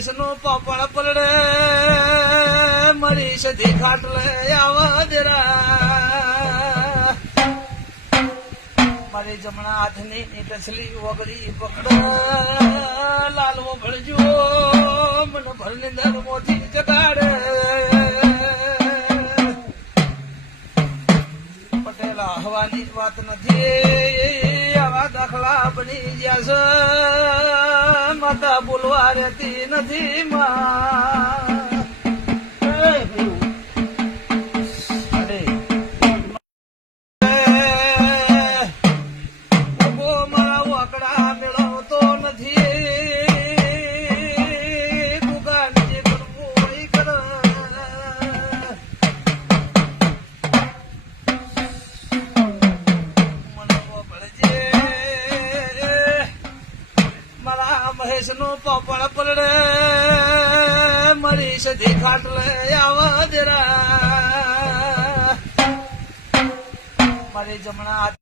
મહેશ નો પાપડ પલડે મરી સધી ખાટલે આવા દેરા મારે જમણા હાથની ટસલી વગડી પકડ લાલવો ભળજો મને ભરની દર મોથી જગાડે પટેલા હવાની વાત નથી આવા દાખલા બની ગયા છે માતા બોલવા રહેતી નથી મારા વાકડા મેળવતો નથી દુકાન જે કરવું એ કર મહેશ નો પાપડ પલડે મરી સધી ખાટલે આવા દેરા મારે જમણા